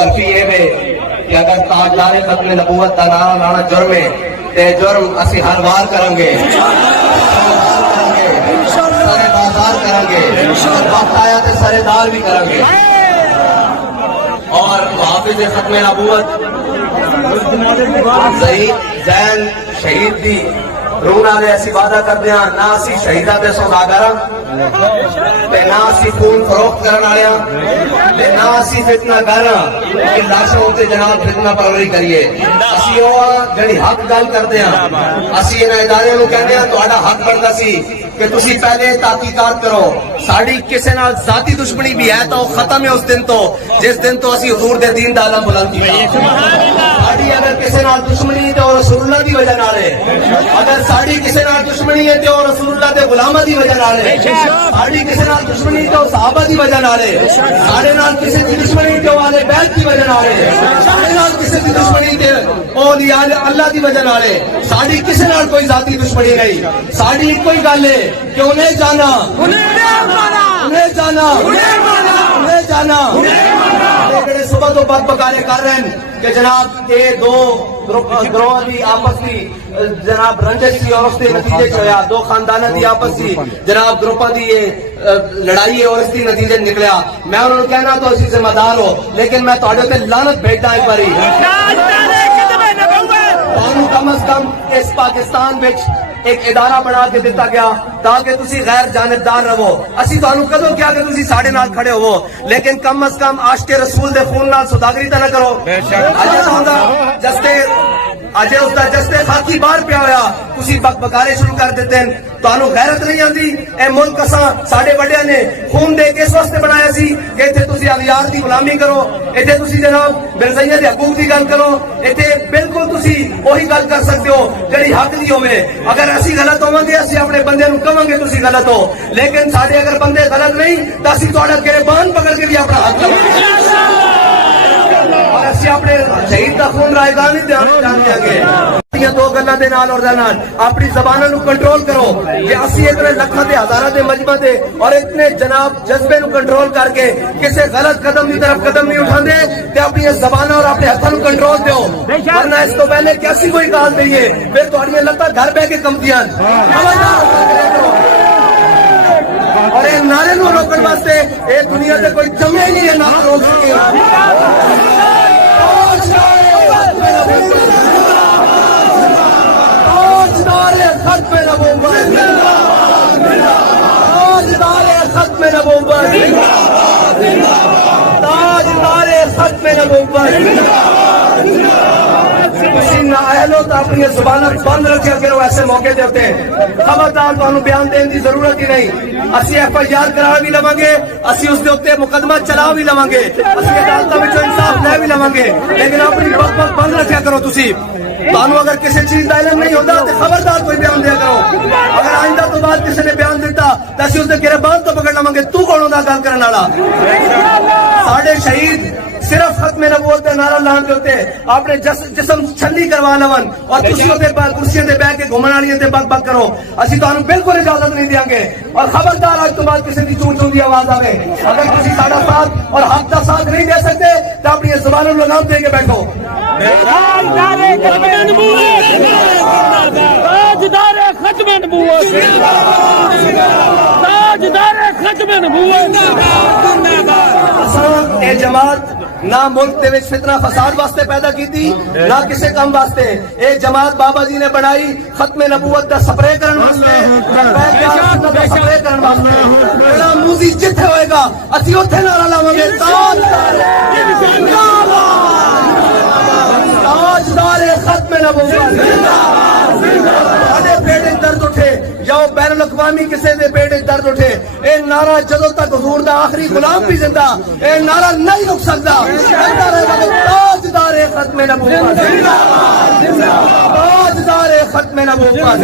حرفی یہ ہے کہ اگر تاجدار ختم نبوت کا نعرہ لانا جرم ہے تے جرم اسی ہر وار کریں گے، سارے بازار کریں گے، وقت آیا تے سارے دار بھی کریں گے۔ اور حافظ ختم نبوت زین شہید دی روح نال ایسی وعدہ کرتے ہیں، نہ اسی شہیداں دے سوداگر تے نہ اسی خون فروخت کرن والے تے نہ اسی فتنہ گر کہ لاشوں تے جناب فتنہ پروری کریے۔ اسی او جڑی حق گل کرتے ہیں، اسی انہاں ادارے نوں کہندے ہیں تہاڈا حق بندا سی کہ تسی پہلے تحقیقات کرو، ساڈی کسے نال ذاتی دشمنی بھی ہے تو ختم ہے اس دن تو جس دن تو اسی حضور دے دین دا علم بلند کیتا۔ ساڈی اگر کسے نال دشمنی ہے تو رسول اللہ دی وجہ نال ہے، اگر ساڈی کسے نال دشمنی ہے تو رسول اللہ دے غلاماں دی وجہ نال ہے، ساڈی کسے نال دشمنی تو صحابہ دی وجہ نال ہے، ساڈے نال کسے دی دشمنی تو اہل بیت دی وجہ نال ہے، ساڈے نال کسے دی دشمنی تے اولیاء اللہ دی وجہ نال ہے۔ ساڈی کسے نال کوئی ذاتی دشمنی نہیں، ساڈی کوئی گل ہے کہ انہیں جانا جڑے صبح تو بد بکارے کر رہے ہیں کہ جناب یہ دو گروہ دی آپس دی جناب رنجش سی اور اس کے نتیجے ہویا، دو خاندانوں دی آپس دی جناب گروپاں دی یہ لڑائی ہے اور اس کی نتیجے نکلیا۔ میں انہوں نے کہنا تو اسی ذمہ دار ہو، لیکن میں تہاڈے تے لعنت بھیجدا ایک باری کم از کم اس پاکستان وچ ایک ادارہ بنا کے دیتا گیا تاکہ تسی غیر جانبدار رہو۔ اسی تانوں کدوں کیا کہ تسی ساڈے نال کھڑے ہوو، لیکن کم از کم عاشق رسول دے خون نال سوداگری تے نہ کرو۔ اجے اس دا جستے خاکی باہر پیا ہویا، تسی بک بکارے شروع کر دیتے ہیں۔ تانوں غیرت نہیں آندی؟ اے ملک اساں ساڈے وڈیاں نے خون دے کے اس واسطے بنایا سی کہ ایتھے تسی اغیار دی غلامی کرو، ایتھے تسی جناب مرزائیاں دے حقوق دی گل کرو، ایتھے بالکل تسی وہی گل کر سکتے ہو جڑی حق دی ہوے۔ اگر اسی غلط ہوواں گے اسی اپنے بندے نوں کہاں گے تسی غلط ہو، لیکن ساڈے اگر بندے غلط نہیں تو اسی تہاڈا گریبان پکڑ کے بھی اپنا حق لواں گے اور اسی اپنے شہید دا خون رائے گا نہیں جان دیں گے۔ دو گلاں دے نال اور نال اپنی زباناں نوں کنٹرول کرو کہ اسی اتنے لکھاں تے ہزاراں دے مجمع دے اور اتنے جناب جذبے نوں کنٹرول کر کے کسے غلط قدم دی طرف قدم نہیں اٹھاندے تے اپنی زباناں اور اپنے ہاتھاں نوں کنٹرول دیو، ورنہ اس تو پہلے کہ اسی کوئی گال دئیے پھر تہاڈیاں لتاں گھر بیٹھ کے کمدیاں۔ اور اے نعرے نوں روکن واسطے اے دنیا تے کوئی جمے نہیں ہے نہ روک سکے۔ ختم نبوت، تاجدار ختم نبوت، تاجدار ختم نبوت۔ کسی نااہل ہو تو اپنی زبانیں بند رکھا کرو ایسے موقع دیتے ہیں۔ خبردار تمہیں بیان دینے کی ضرورت ہی نہیں، اسی ایف آئی آر کرا بھی لواں گے، اسی اس کے اوپر مقدمہ چلا بھی لواں گے، اسی عدالتوں میں انصاف لے بھی لواں گے، لیکن اپنی بک بند رکھا کرو۔ تسی تانوں اگر کسی چیز کا علم نہیں ہوتا تو خبردار کوئی بیان دیا کرو۔ اگر آئندہ تو بعد کسی نے بیان دیتا تو اسی اس کے گریبان تو پکڑ لواں گے، تو کون ہوندا گل کرن والا؟ ساڈے شہید صرف ختم نبوت کا نعرہ لان کے ہوتے اپنے جسم چھلی کروا لون اور تسی اوتے کرسیاں تے بیٹھ کے گھومن والیاں تے بک بک کرو، اسی تانوں بالکل اجازت نہیں دیاں گے۔ اور خبردار اج تو بعد کسی دی چون چون دی آواز آوے، اگر تسی ساڈا ساتھ اور حق دا ساتھ نہیں دے سکتے تو اپنی زبانوں نوں لگام دے کے بیٹھو۔ تاجدار ختم نبوت، تاجدار ختم نبوت، تاجدار ختم نبوت۔ اے جماعت نہ ملک دے وچ فتنہ فساد واسطے پیدا کیتی نہ کسے کم واسطے، اے جماعت بابا جی نے بنائی ختم نبوت دا سپرے کرن واسطے، سپرے کرن واسطے۔ جڑا موزی جتھے ہوئے گا اسی اوتھے نعرہ لاواں گے، تاجدار ختم نبوت۔ ساڈے پیٹ وچ درد اٹھے یا بین الاقوامی کسی دے پیٹ وچ درد اٹھے، اے نعرہ جدوں تک حضور دا آخری غلام بھی زندہ اے نعرہ نہیں رک سکتا۔ تاجدار ختم نبوت، تاجدار ختم نبوت۔